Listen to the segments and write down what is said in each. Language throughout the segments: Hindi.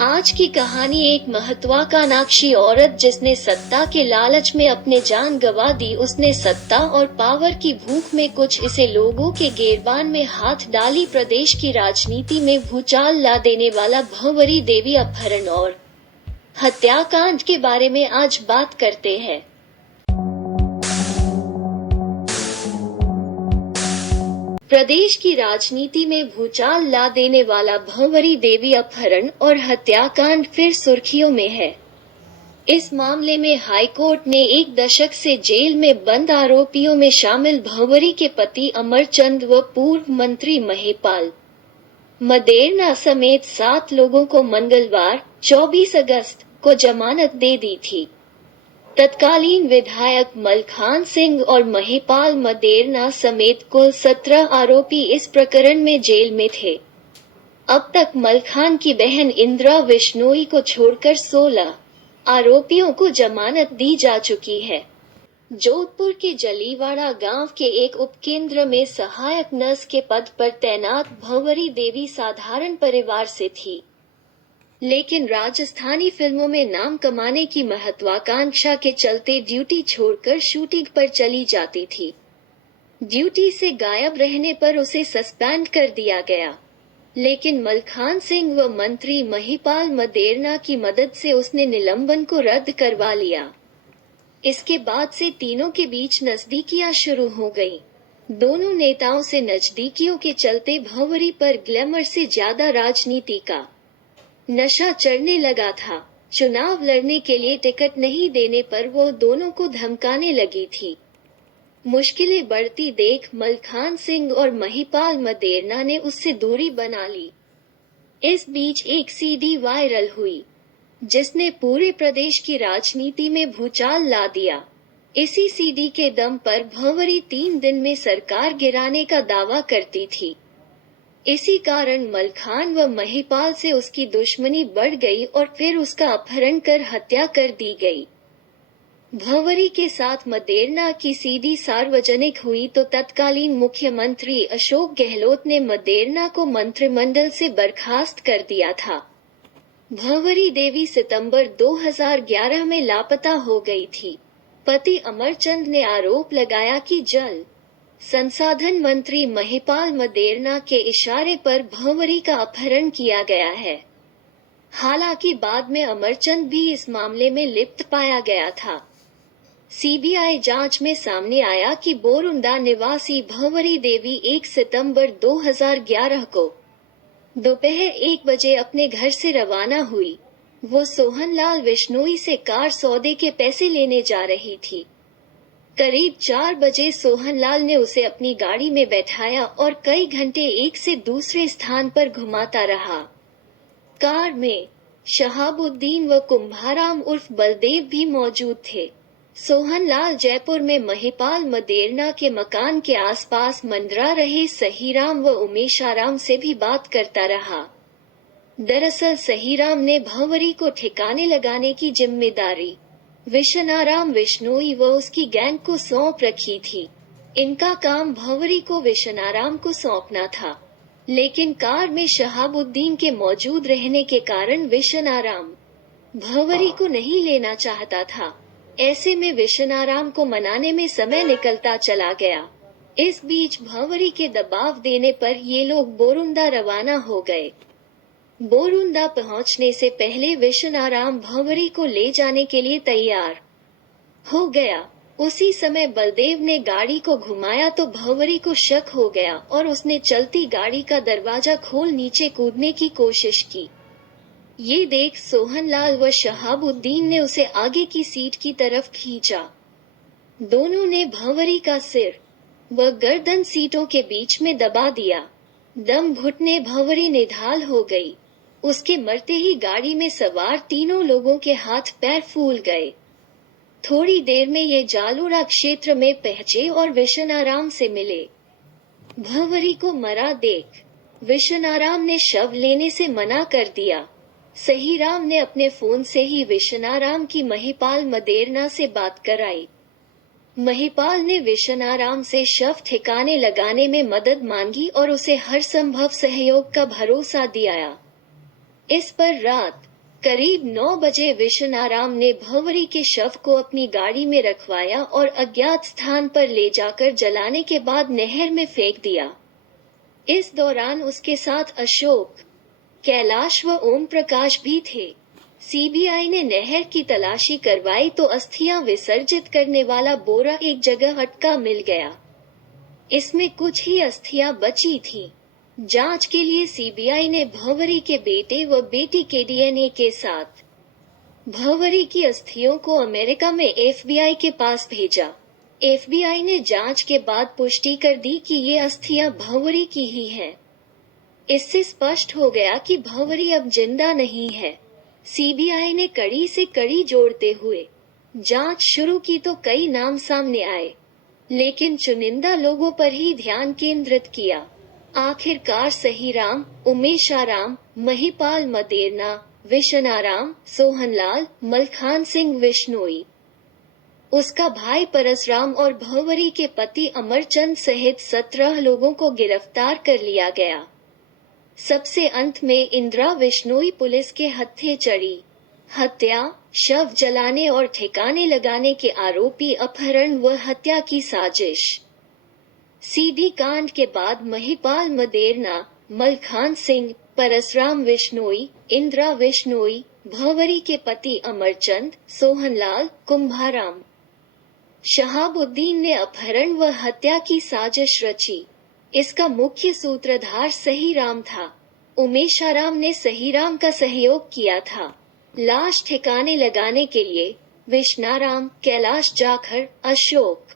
आज की कहानी एक महत्वाकांक्षी औरत जिसने सत्ता के लालच में अपने जान गंवा दी। उसने सत्ता और पावर की भूख में कुछ इसे लोगों के गिरबान में हाथ डाली। प्रदेश की राजनीति में भूचाल ला देने वाला भंवरी देवी अपहरण और हत्याकांड के बारे में आज बात करते हैं। प्रदेश की राजनीति में भूचाल ला देने वाला भंवरी देवी अपहरण और हत्याकांड फिर सुर्खियों में है। इस मामले में हाईकोर्ट ने 1 दशक से जेल में बंद आरोपियों में शामिल भंवरी के पति अमरचंद व पूर्व मंत्री महिपाल मदेरणा समेत 7 लोगों को मंगलवार 24 अगस्त को जमानत दे दी थी। तत्कालीन विधायक मलखान सिंह और महिपाल मदेरणा समेत कुल 17 आरोपी इस प्रकरण में जेल में थे। अब तक मलखान की बहन इंदिरा विश्नोई को छोड़कर 16 आरोपियों को जमानत दी जा चुकी है। जोधपुर के जलीवाड़ा गांव के एक उपकेंद्र में सहायक नर्स के पद पर तैनात भंवरी देवी साधारण परिवार से थी, लेकिन राजस्थानी फिल्मों में नाम कमाने की महत्वाकांक्षा के चलते ड्यूटी छोड़कर शूटिंग पर चली जाती थी। ड्यूटी से गायब रहने पर उसे सस्पेंड कर दिया गया, लेकिन मलखान सिंह व मंत्री महिपाल मदेरणा की मदद से उसने निलंबन को रद्द करवा लिया। इसके बाद से तीनों के बीच नजदीकियां शुरू हो गईं। दोनों नेताओं से नजदीकियों के चलते भंवरी पर ग्लैमर से ज्यादा राजनीति का नशा चढ़ने लगा था। चुनाव लड़ने के लिए टिकट नहीं देने पर वो दोनों को धमकाने लगी थी। मुश्किलें बढ़ती देख मलखान सिंह और महिपाल मदेरणा ने उससे दूरी बना ली। इस बीच एक सीडी वायरल हुई, जिसने पूरे प्रदेश की राजनीति में भूचाल ला दिया। इसी सीडी के दम पर भंवरी 3 दिन में सरकार गिराने का दावा करती थी। इसी कारण मलखान व महिपाल से उसकी दुश्मनी बढ़ गई और फिर उसका अपहरण कर हत्या कर दी गई। भंवरी के साथ मदेरणा की सीडी सार्वजनिक हुई तो तत्कालीन मुख्यमंत्री अशोक गहलोत ने मदेरणा को मंत्रिमंडल से बर्खास्त कर दिया था। भंवरी देवी सितंबर 2011 में लापता हो गई थी। पति अमरचंद ने आरोप लगाया कि जल संसाधन मंत्री महिपाल मदेरणा के इशारे पर भंवरी का अपहरण किया गया है। हालांकि बाद में अमरचंद भी इस मामले में लिप्त पाया गया था। सीबीआई जांच में सामने आया कि बोरुंडा निवासी भंवरी देवी 1 सितंबर 2011 को दोपहर 1 बजे अपने घर से रवाना हुई। वो सोहनलाल विश्नोई से कार सौदे के पैसे लेने जा रही थी। करीब 4 बजे सोहनलाल ने उसे अपनी गाड़ी में बैठाया और कई घंटे एक से दूसरे स्थान पर घुमाता रहा। कार में शहाबुद्दीन व कुंभाराम उर्फ बलदेव भी मौजूद थे। सोहनलाल जयपुर में महिपाल मदेरणा के मकान के आसपास मंडरा रहे सहीराम व उमेशाराम से भी बात करता रहा। दरअसल सहीराम ने भंवरी को ठिकाने लगाने की जिम्मेदारी विशनाराम विश्नोई व उसकी गैंग को सौंप रखी थी। इनका काम भंवरी को विशनाराम को सौंपना था, लेकिन कार में शहाबुद्दीन के मौजूद रहने के कारण विशनाराम भंवरी को नहीं लेना चाहता था। ऐसे में विशनाराम को मनाने में समय निकलता चला गया। इस बीच भंवरी के दबाव देने पर ये लोग बोरुंडा रवाना हो गए। बोरुंडा पहुंचने से पहले विशनाराम भंवरी को ले जाने के लिए तैयार हो गया। उसी समय बलदेव ने गाड़ी को घुमाया तो भंवरी को शक हो गया और उसने चलती गाड़ी का दरवाजा खोल नीचे कूदने की कोशिश की। ये देख सोहनलाल व शहाबुद्दीन ने उसे आगे की सीट की तरफ खींचा। दोनों ने भंवरी का सिर व गर्दन सीटों के बीच में दबा दिया। दम घुटने भंवरी निढाल हो गई। उसके मरते ही गाड़ी में सवार तीनों लोगों के हाथ पैर फूल गए। थोड़ी देर में ये जालूड़ा क्षेत्र में पहुंचे और विशनाराम से मिले। भंवरी को मरा देख विशनाराम ने शव लेने से मना कर दिया। सहीराम ने अपने फोन से ही विशनाराम की महिपाल मदेरणा से बात कराई। महिपाल ने विशनाराम से शव ठिकाने लगाने में मदद मांगी और उसे हर संभव सहयोग का भरोसा दिलाया। इस पर रात करीब 9 बजे विश्वनाराम ने भंवरी के शव को अपनी गाड़ी में रखवाया और अज्ञात स्थान पर ले जाकर जलाने के बाद नहर में फेंक दिया। इस दौरान उसके साथ अशोक, कैलाश व ओम प्रकाश भी थे। सीबीआई ने नहर की तलाशी करवाई तो अस्थियां विसर्जित करने वाला बोरा एक जगह अटका मिल गया। इसमें कुछ ही अस्थियां बची थीं। जांच के लिए सीबीआई ने भंवरी के बेटे व बेटी के डीएनए के साथ भंवरी की अस्थियों को अमेरिका में एफबीआई के पास भेजा। एफबीआई ने जांच के बाद पुष्टि कर दी कि ये अस्थियां भंवरी की ही हैं। इससे स्पष्ट हो गया कि भंवरी अब जिंदा नहीं है। सीबीआई ने कड़ी से कड़ी जोड़ते हुए जांच शुरू की तो कई नाम सामने आए, लेकिन चुनिंदा लोगों पर ही ध्यान केंद्रित किया। आखिरकार सहीराम, उमेशाराम, महिपाल मदेरना, विश्वनाराम, सोहनलाल, मलखान सिंह बिश्नोई, उसका भाई परसराम और भंवरी के पति अमरचंद सहित 17 लोगों को गिरफ्तार कर लिया गया। सबसे अंत में इंदिरा बिश्नोई पुलिस के हत्थे चढ़ी। हत्या, शव जलाने और ठिकाने लगाने के आरोपी अपहरण व हत्या की साजिश। सीडी कांड के बाद महिपाल मदेरना, मलखान सिंह, परसराम बिश्नोई, इंदिरा बिश्नोई, भंवरी के पति अमरचंद, सोहनलाल, कुंभाराम, शहाबुद्दीन ने अपहरण व हत्या की साजिश रची। इसका मुख्य सूत्रधार सहीराम था। उमेशाराम ने सहीराम का सहयोग किया था। लाश ठिकाने लगाने के लिए विश्वनाराम, कैलाश जाखड़, अशोक,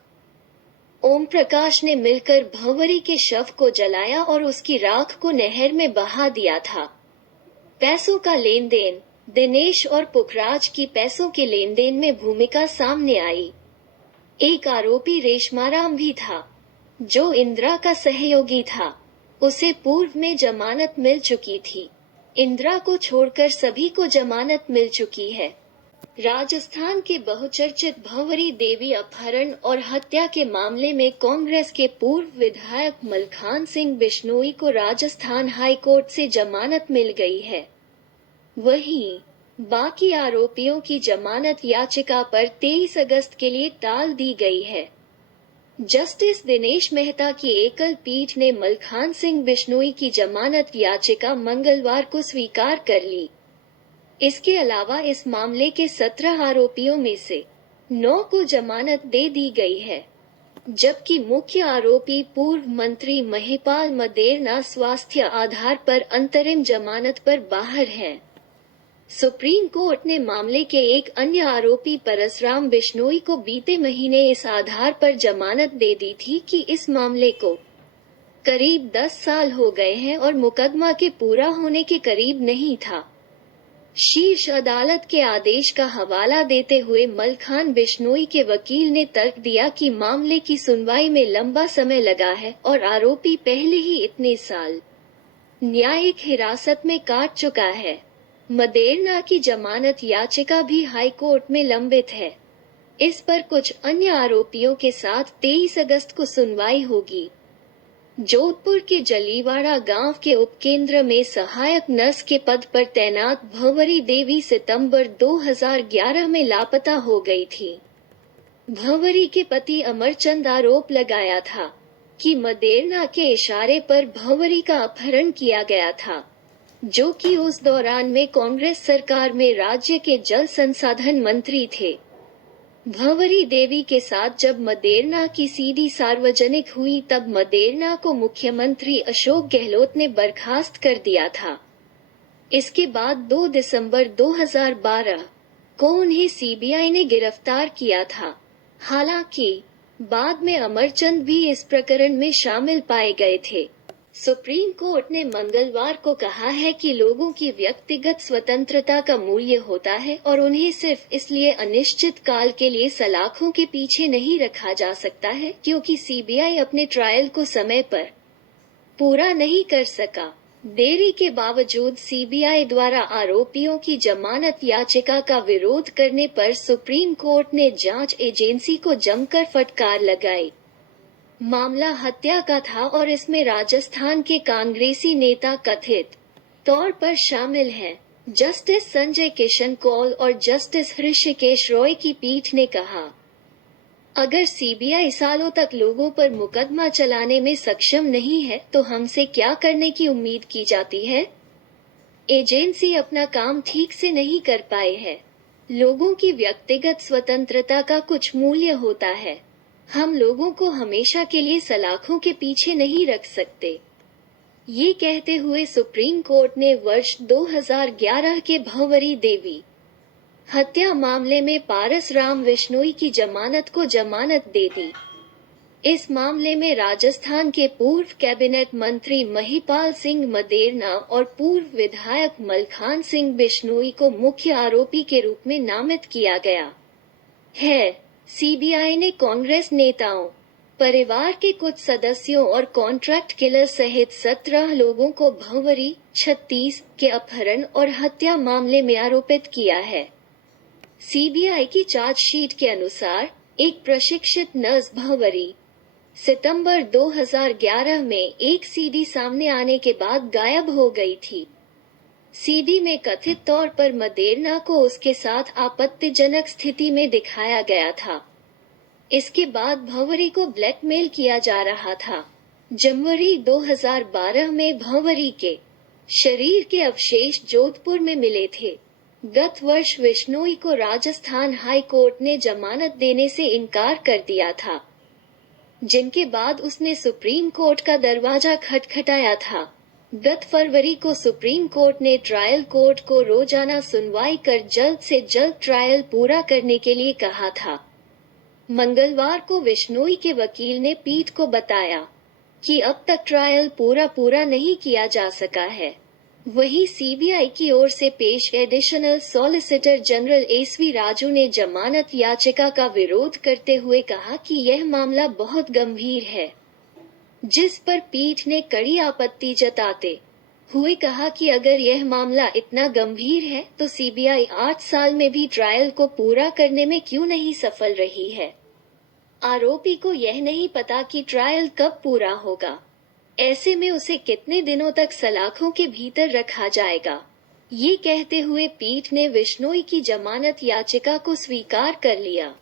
ओम प्रकाश ने मिलकर भंवरी के शव को जलाया और उसकी राख को नहर में बहा दिया था। पैसों का लेन देन, दिनेश और पुखराज की पैसों के लेन देन में भूमिका सामने आई। एक आरोपी रेशमाराम भी था, जो इंदिरा का सहयोगी था। उसे पूर्व में जमानत मिल चुकी थी। इंदिरा को छोड़कर सभी को जमानत मिल चुकी है। राजस्थान के बहुचर्चित भंवरी देवी अपहरण और हत्या के मामले में कांग्रेस के पूर्व विधायक मलखान सिंह बिश्नोई को राजस्थान हाई कोर्ट से जमानत मिल गई है। वहीं बाकी आरोपियों की जमानत याचिका पर 23 अगस्त के लिए टाल दी गई है। जस्टिस दिनेश मेहता की एकल पीठ ने मलखान सिंह बिश्नोई की जमानत याचिका मंगलवार को स्वीकार कर ली। इसके अलावा इस मामले के 17 आरोपियों में से 9 को जमानत दे दी गई है, जबकि मुख्य आरोपी पूर्व मंत्री महिपाल मदेरना स्वास्थ्य आधार पर अंतरिम जमानत पर बाहर हैं। सुप्रीम कोर्ट ने मामले के एक अन्य आरोपी परसराम बिश्नोई को बीते महीने इस आधार पर जमानत दे दी थी कि इस मामले को करीब 10 साल हो गए हैं और मुकदमा के पूरा होने के करीब नहीं था। शीर्ष अदालत के आदेश का हवाला देते हुए मलखान बिश्नोई के वकील ने तर्क दिया कि मामले की सुनवाई में लंबा समय लगा है और आरोपी पहले ही इतने साल न्यायिक हिरासत में काट चुका है। मदेरना की जमानत याचिका भी हाई कोर्ट में लंबित है। इस पर कुछ अन्य आरोपियों के साथ 23 अगस्त को सुनवाई होगी। जोधपुर के जलीवाड़ा गांव के उपकेंद्र में सहायक नर्स के पद पर तैनात भंवरी देवी सितंबर 2011 में लापता हो गई थी। भंवरी के पति अमरचंद आरोप लगाया था कि मदेरना के इशारे पर भंवरी का अपहरण किया गया था, जो कि उस दौरान में कांग्रेस सरकार में राज्य के जल संसाधन मंत्री थे। भंवरी देवी के साथ जब मदेरना की सीडी सार्वजनिक हुई तब मदेरना को मुख्यमंत्री अशोक गहलोत ने बर्खास्त कर दिया था। इसके बाद 2 दिसंबर 2012 को उन्हें सीबीआई ने गिरफ्तार किया था। हालांकि बाद में अमरचंद भी इस प्रकरण में शामिल पाए गए थे। सुप्रीम कोर्ट ने मंगलवार को कहा है कि लोगों की व्यक्तिगत स्वतंत्रता का मूल्य होता है और उन्हें सिर्फ इसलिए अनिश्चित काल के लिए सलाखों के पीछे नहीं रखा जा सकता है क्योंकि सीबीआई अपने ट्रायल को समय पर पूरा नहीं कर सका। देरी के बावजूद सीबीआई द्वारा आरोपियों की जमानत याचिका का विरोध करने पर सुप्रीम कोर्ट ने जांच एजेंसी को जमकर फटकार लगाई। मामला हत्या का था और इसमें राजस्थान के कांग्रेसी नेता कथित तौर पर शामिल हैं। जस्टिस संजय किशन कौल और जस्टिस ऋषिकेश रॉय की पीठ ने कहा, अगर सीबीआई सालों तक लोगों पर मुकदमा चलाने में सक्षम नहीं है तो हमसे क्या करने की उम्मीद की जाती है? एजेंसी अपना काम ठीक से नहीं कर पाए है। लोगों की व्यक्तिगत स्वतंत्रता का कुछ मूल्य होता है। हम लोगों को हमेशा के लिए सलाखों के पीछे नहीं रख सकते। ये कहते हुए सुप्रीम कोर्ट ने वर्ष 2011 के भंवरी देवी हत्या मामले में पारस राम विश्नोई की जमानत को जमानत दे दी। इस मामले में राजस्थान के पूर्व कैबिनेट मंत्री महिपाल सिंह मदेरना और पूर्व विधायक मलखान सिंह बिश्नोई को मुख्य आरोपी के रूप में नामित किया गया है। सीबीआई ने कांग्रेस नेताओं, परिवार के कुछ सदस्यों और कॉन्ट्रैक्ट किलर सहित 17 लोगों को भंवरी, छत्तीस के अपहरण और हत्या मामले में आरोपित किया है। सीबीआई की चार्जशीट के अनुसार एक प्रशिक्षित नर्स भंवरी सितंबर 2011 में एक सीडी सामने आने के बाद गायब हो गई थी। सीडी में कथित तौर पर मदेरना को उसके साथ आपत्तिजनक स्थिति में दिखाया गया था। इसके बाद भंवरी को ब्लैकमेल किया जा रहा था। जनवरी 2012 में भंवरी के शरीर के अवशेष जोधपुर में मिले थे। गत वर्ष विश्नोई को राजस्थान हाई कोर्ट ने जमानत देने से इनकार कर दिया था, जिनके बाद उसने सुप्रीम कोर्ट का दरवाजा खटखटाया था। गत फरवरी को सुप्रीम कोर्ट ने ट्रायल कोर्ट को रोजाना सुनवाई कर जल्द से जल्द ट्रायल पूरा करने के लिए कहा था। मंगलवार को विश्नोई के वकील ने पीठ को बताया कि अब तक ट्रायल पूरा नहीं किया जा सका है। वहीं सीबीआई की ओर से पेश additional solicitor general SV Raju ने जमानत याचिका का विरोध करते हुए कहा कि यह मामला बहुत गंभीर है, जिस पर पीठ ने कड़ी आपत्ति जताते हुए कहा कि अगर यह मामला इतना गंभीर है तो सीबीआई 8 साल में भी ट्रायल को पूरा करने में क्यों नहीं सफल रही है। आरोपी को यह नहीं पता कि ट्रायल कब पूरा होगा। ऐसे में उसे कितने दिनों तक सलाखों के भीतर रखा जाएगा। ये कहते हुए पीठ ने विश्नोई की जमानत याचिका को स्वीकार कर लिया।